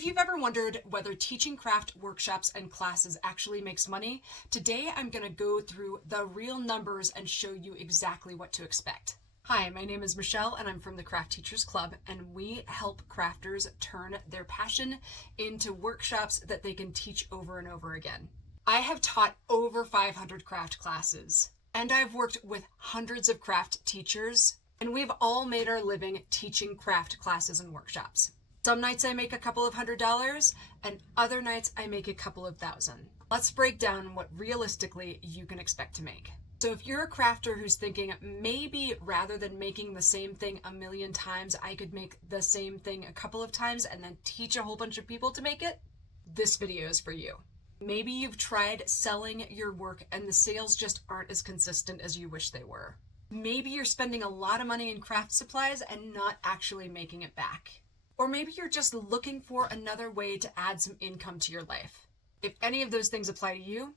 If you've ever wondered whether teaching craft workshops and classes actually makes money, today I'm going to go through the real numbers and show you exactly what to expect. Hi, my name is Michelle and I'm from the Craft Teachers Club, and we help crafters turn their passion into workshops that they can teach over and over again. I have taught over 500 craft classes, and I've worked with hundreds of craft teachers, and we've all made our living teaching craft classes and workshops. Some nights I make a couple of $100, and other nights I make a couple of thousand. Let's break down what realistically you can expect to make. So if you're a crafter who's thinking maybe rather than making the same thing a million times, I could make the same thing a couple of times and then teach a whole bunch of people to make it, this video is for you. Maybe you've tried selling your work and the sales just aren't as consistent as you wish they were. Maybe you're spending a lot of money in craft supplies and not actually making it back. Or maybe you're just looking for another way to add some income to your life. If any of those things apply to you,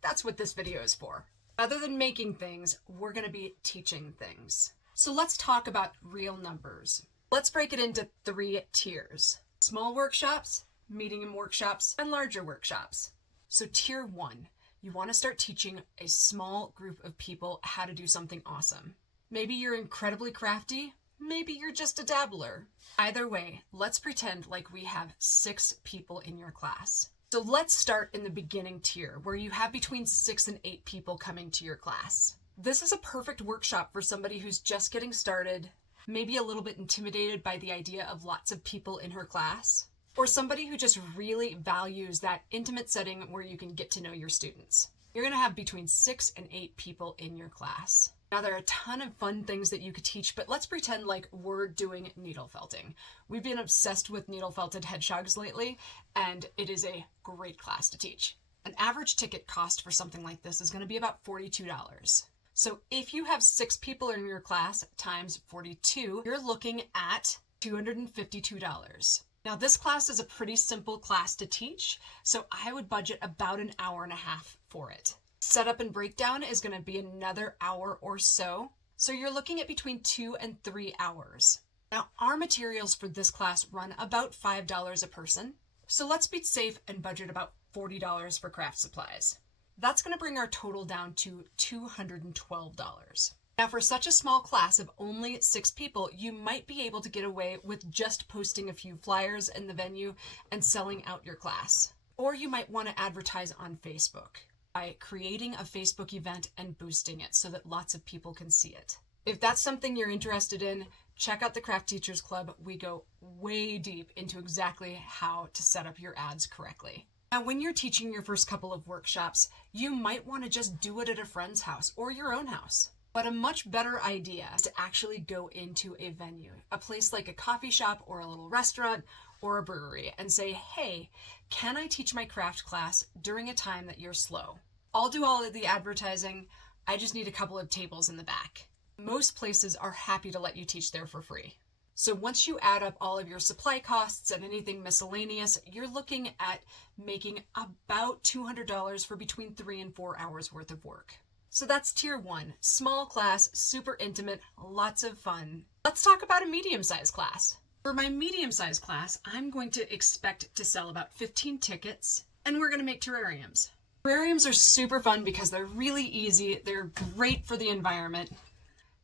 that's what this video is for. Rather than making things, we're going to be teaching things. So let's talk about real numbers. Let's break it into 3 tiers. Small workshops, medium workshops, and larger workshops. So tier 1, you want to start teaching a small group of people how to do something awesome. Maybe you're incredibly crafty. Maybe you're just a dabbler. Either way, let's pretend like we have 6 people in your class. So let's start in the beginning tier, where you have between 6 and 8 people coming to your class. This is a perfect workshop for somebody who's just getting started, maybe a little bit intimidated by the idea of lots of people in her class, or somebody who just really values that intimate setting where you can get to know your students. You're going to have between 6 and 8 people in your class. Now, there are a ton of fun things that you could teach, but let's pretend like we're doing needle felting. We've been obsessed with needle felted hedgehogs lately, and it is a great class to teach. An average ticket cost for something like this is going to be about $42. So if you have 6 people in your class times 42, you're looking at $252. Now, this class is a pretty simple class to teach, so I would budget about an hour and a half for it. Setup and breakdown is going to be another hour or so. So you're looking at between 2 and 3 hours. Now, our materials for this class run about $5 a person. So let's be safe and budget about $40 for craft supplies. That's going to bring our total down to $212. Now, for such a small class of only 6 people, you might be able to get away with just posting a few flyers in the venue and selling out your class. Or you might want to advertise on Facebook by creating a Facebook event and boosting it so that lots of people can see it. If that's something you're interested in, check out the Craft Teachers Club. We go way deep into exactly how to set up your ads correctly. Now, when you're teaching your first couple of workshops, you might want to just do it at a friend's house or your own house. But a much better idea is to actually go into a venue, a place like a coffee shop or a little restaurant or a brewery, and say, hey, can I teach my craft class during a time that you're slow? I'll do all of the advertising. I just need a couple of tables in the back. Most places are happy to let you teach there for free. So once you add up all of your supply costs and anything miscellaneous, you're looking at making about $200 for between 3 and 4 hours worth of work. So that's tier 1, small class, super intimate, lots of fun. Let's talk about a medium-sized class. For my medium-sized class, I'm going to expect to sell about 15 tickets, and we're going to make terrariums. Terrariums are super fun because they're really easy, they're great for the environment.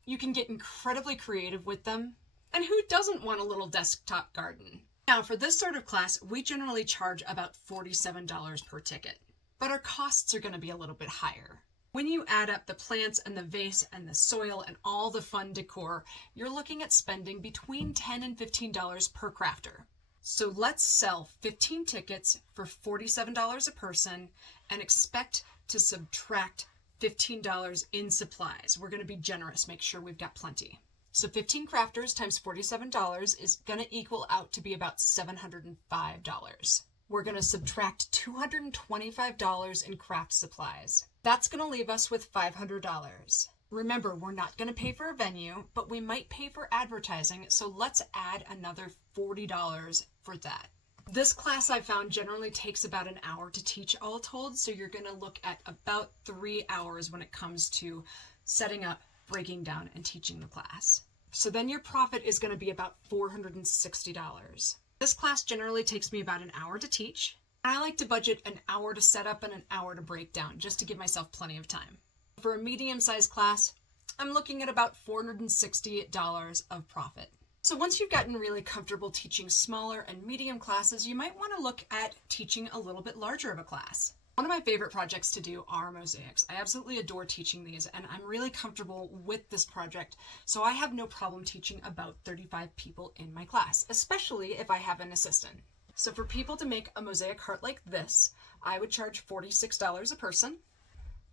You can get incredibly creative with them, and who doesn't want a little desktop garden? Now, for this sort of class, we generally charge about $47 per ticket, but our costs are going to be a little bit higher. When you add up the plants and the vase and the soil and all the fun decor, you're looking at spending between $10 and $15 per crafter. So let's sell 15 tickets for $47 a person and expect to subtract $15 in supplies. We're going to be generous, make sure we've got plenty. So 15 crafters times $47 is going to equal out to be about $705. We're going to subtract $225 in craft supplies. That's going to leave us with $500. Remember, we're not going to pay for a venue, but we might pay for advertising, so let's add another $40 for that. This class I found generally takes about an hour to teach all told, so you're going to look at about 3 hours when it comes to setting up, breaking down, and teaching the class. So then your profit is going to be about $460. This class generally takes me about an hour to teach, and I like to budget an hour to set up and an hour to break down, just to give myself plenty of time. For a medium-sized class, I'm looking at about $460 of profit. So once you've gotten really comfortable teaching smaller and medium classes, you might want to look at teaching a little bit larger of a class. One of my favorite projects to do are mosaics. I absolutely adore teaching these, and I'm really comfortable with this project, so I have no problem teaching about 35 people in my class, especially if I have an assistant. So for people to make a mosaic heart like this, I would charge $46 a person.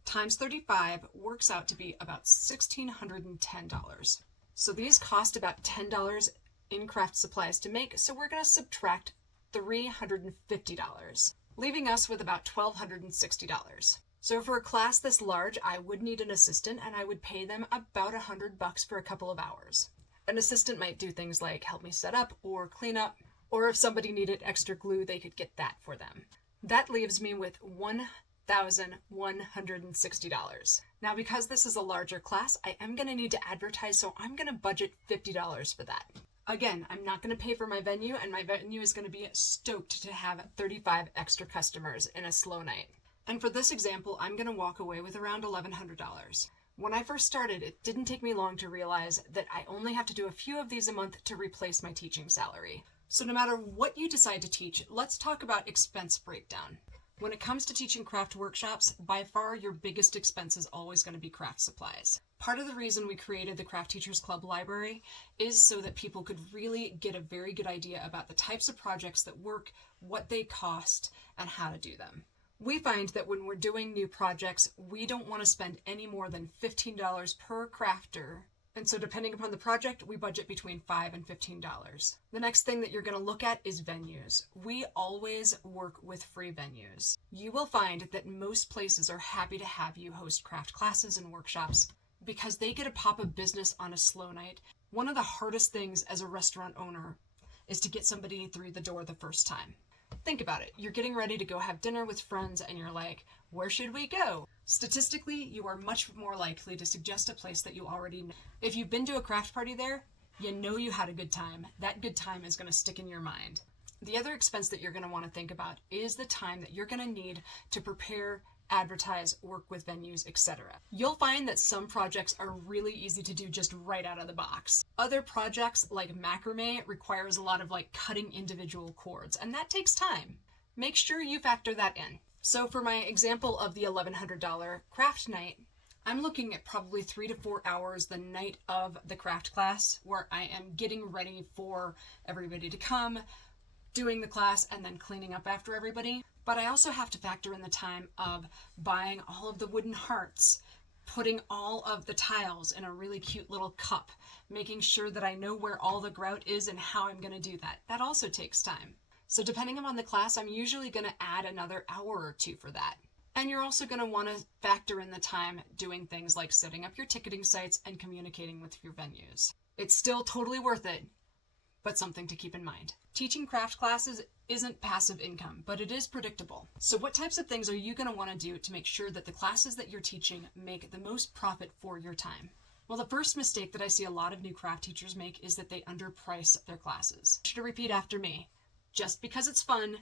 Times 35 works out to be about $1,610. So these cost about $10 in craft supplies to make, so we're going to subtract $350, leaving us with about $1,260. So for a class this large, I would need an assistant, and I would pay them about $100 for a couple of hours. An assistant might do things like help me set up or clean up, or if somebody needed extra glue, they could get that for them. That leaves me with $1,160. Now, because this is a larger class, I am going to need to advertise, so I'm going to budget $50 for that. Again, I'm not going to pay for my venue, and my venue is going to be stoked to have 35 extra customers in a slow night. And for this example, I'm going to walk away with around $1,100. When I first started, it didn't take me long to realize that I only have to do a few of these a month to replace my teaching salary. So no matter what you decide to teach, let's talk about expense breakdown. When it comes to teaching craft workshops, by far your biggest expense is always going to be craft supplies. Part of the reason we created the Craft Teachers Club library is so that people could really get a very good idea about the types of projects that work, what they cost, and how to do them. We find that when we're doing new projects, we don't want to spend any more than $15 per crafter. And so depending upon the project, we budget between $5 and $15. The next thing that you're going to look at is venues. We always work with free venues. You will find that most places are happy to have you host craft classes and workshops because they get a pop of business on a slow night. One of the hardest things as a restaurant owner is to get somebody through the door the first time. Think about it. You're getting ready to go have dinner with friends and you're like, where should we go? Statistically, you are much more likely to suggest a place that you already know. If you've been to a craft party there, you know you had a good time. That good time is going to stick in your mind. The other expense that you're going to want to think about is the time that you're going to need to prepare, advertise, work with venues, etc. You'll find that some projects are really easy to do just right out of the box. Other projects like macrame requires a lot of cutting individual cords, and that takes time. Make sure you factor that in. So for my example of the $1,100 craft night, I'm looking at probably 3 to 4 hours the night of the craft class where I am getting ready for everybody to come, doing the class, and then cleaning up after everybody. But I also have to factor in the time of buying all of the wooden hearts, putting all of the tiles in a really cute little cup, making sure that I know where all the grout is and how I'm going to do that. That also takes time. So depending upon the class, I'm usually going to add another hour or two for that. And you're also going to want to factor in the time doing things like setting up your ticketing sites and communicating with your venues. It's still totally worth it, but something to keep in mind. Teaching craft classes isn't passive income, but it is predictable. So what types of things are you going to want to do to make sure that the classes that you're teaching make the most profit for your time? Well, the first mistake that I see a lot of new craft teachers make is that they underprice their classes. To repeat after me, just because it's fun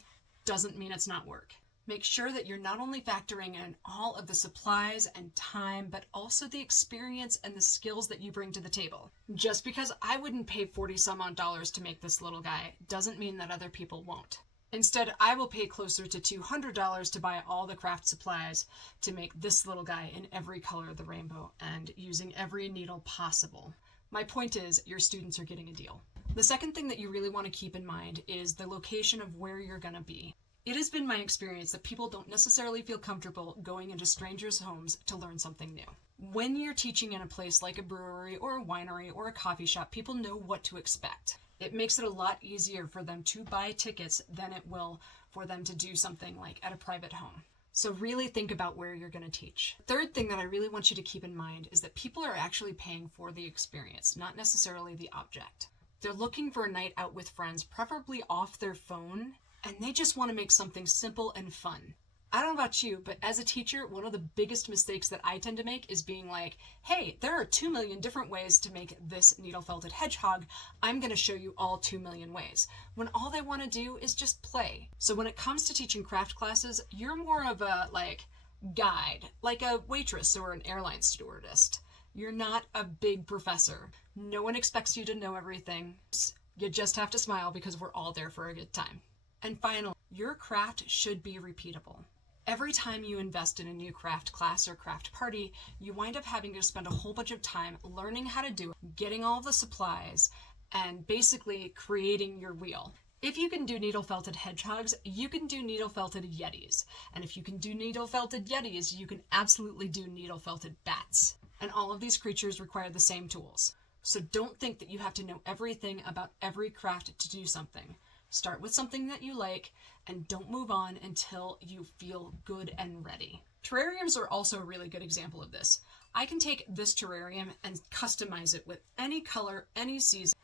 doesn't mean it's not work. Make sure that you're not only factoring in all of the supplies and time, but also the experience and the skills that you bring to the table. Just because I wouldn't pay 40 some odd dollars to make this little guy doesn't mean that other people won't. Instead, I will pay closer to $200 to buy all the craft supplies to make this little guy in every color of the rainbow and using every needle possible. My point is, your students are getting a deal. The second thing that you really want to keep in mind is the location of where you're going to be. It has been my experience that people don't necessarily feel comfortable going into strangers' homes to learn something new. When you're teaching in a place like a brewery or a winery or a coffee shop, people know what to expect. It makes it a lot easier for them to buy tickets than it will for them to do something like at a private home. So really think about where you're going to teach. Third thing that I really want you to keep in mind is that people are actually paying for the experience, not necessarily the object. They're looking for a night out with friends, preferably off their phone, and they just want to make something simple and fun. I don't know about you, but as a teacher, one of the biggest mistakes that I tend to make is being like, hey, there are 2 million different ways to make this needle felted hedgehog. I'm going to show you all 2 million ways. When all they want to do is just play. So when it comes to teaching craft classes, you're more of a guide, like a waitress or an airline stewardess. You're not a big professor. No one expects you to know everything. You just have to smile because we're all there for a good time. And finally, your craft should be repeatable. Every time you invest in a new craft class or craft party, you wind up having to spend a whole bunch of time learning how to do it, getting all the supplies, and basically creating your wheel. If you can do needle felted hedgehogs, you can do needle felted yetis. And if you can do needle felted yetis, you can absolutely do needle felted bats. And all of these creatures require the same tools. So don't think that you have to know everything about every craft to do something. Start with something that you like and don't move on until you feel good and ready. Terrariums are also a really good example of this. I can take this terrarium and customize it with any color, any season,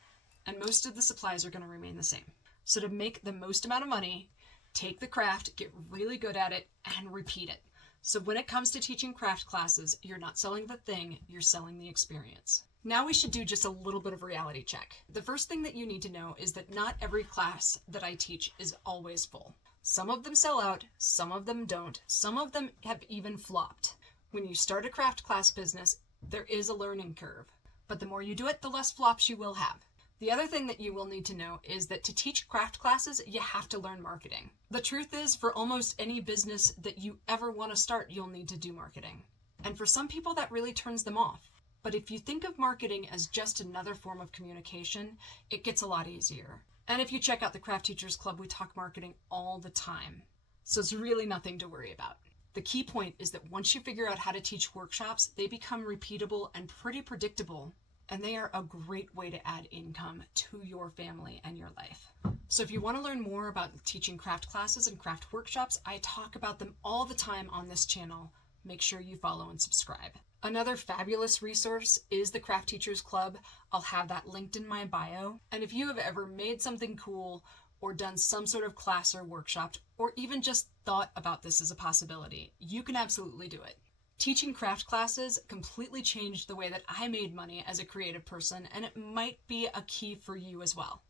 and most of the supplies are going to remain the same. So to make the most amount of money, take the craft, get really good at it, and repeat it. So when it comes to teaching craft classes, you're not selling the thing, you're selling the experience. Now we should do just a little bit of reality check. The first thing that you need to know is that not every class that I teach is always full. Some of them sell out, some of them don't, some of them have even flopped. When you start a craft class business, there is a learning curve, but the more you do it, the less flops you will have. The other thing that you will need to know is that to teach craft classes, you have to learn marketing. The truth is, for almost any business that you ever want to start, you'll need to do marketing. And for some people, that really turns them off. But if you think of marketing as just another form of communication, it gets a lot easier. And if you check out the Craft Teachers Club, we talk marketing all the time. So it's really nothing to worry about. The key point is that once you figure out how to teach workshops, they become repeatable and pretty predictable. And they are a great way to add income to your family and your life. So if you want to learn more about teaching craft classes and craft workshops, I talk about them all the time on this channel. Make sure you follow and subscribe. Another fabulous resource is the Craft Teachers Club. I'll have that linked in my bio. And if you have ever made something cool or done some sort of class or workshop, or even just thought about this as a possibility, you can absolutely do it. Teaching craft classes completely changed the way that I made money as a creative person, and it might be a key for you as well.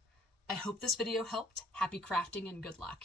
I hope this video helped. Happy crafting and good luck.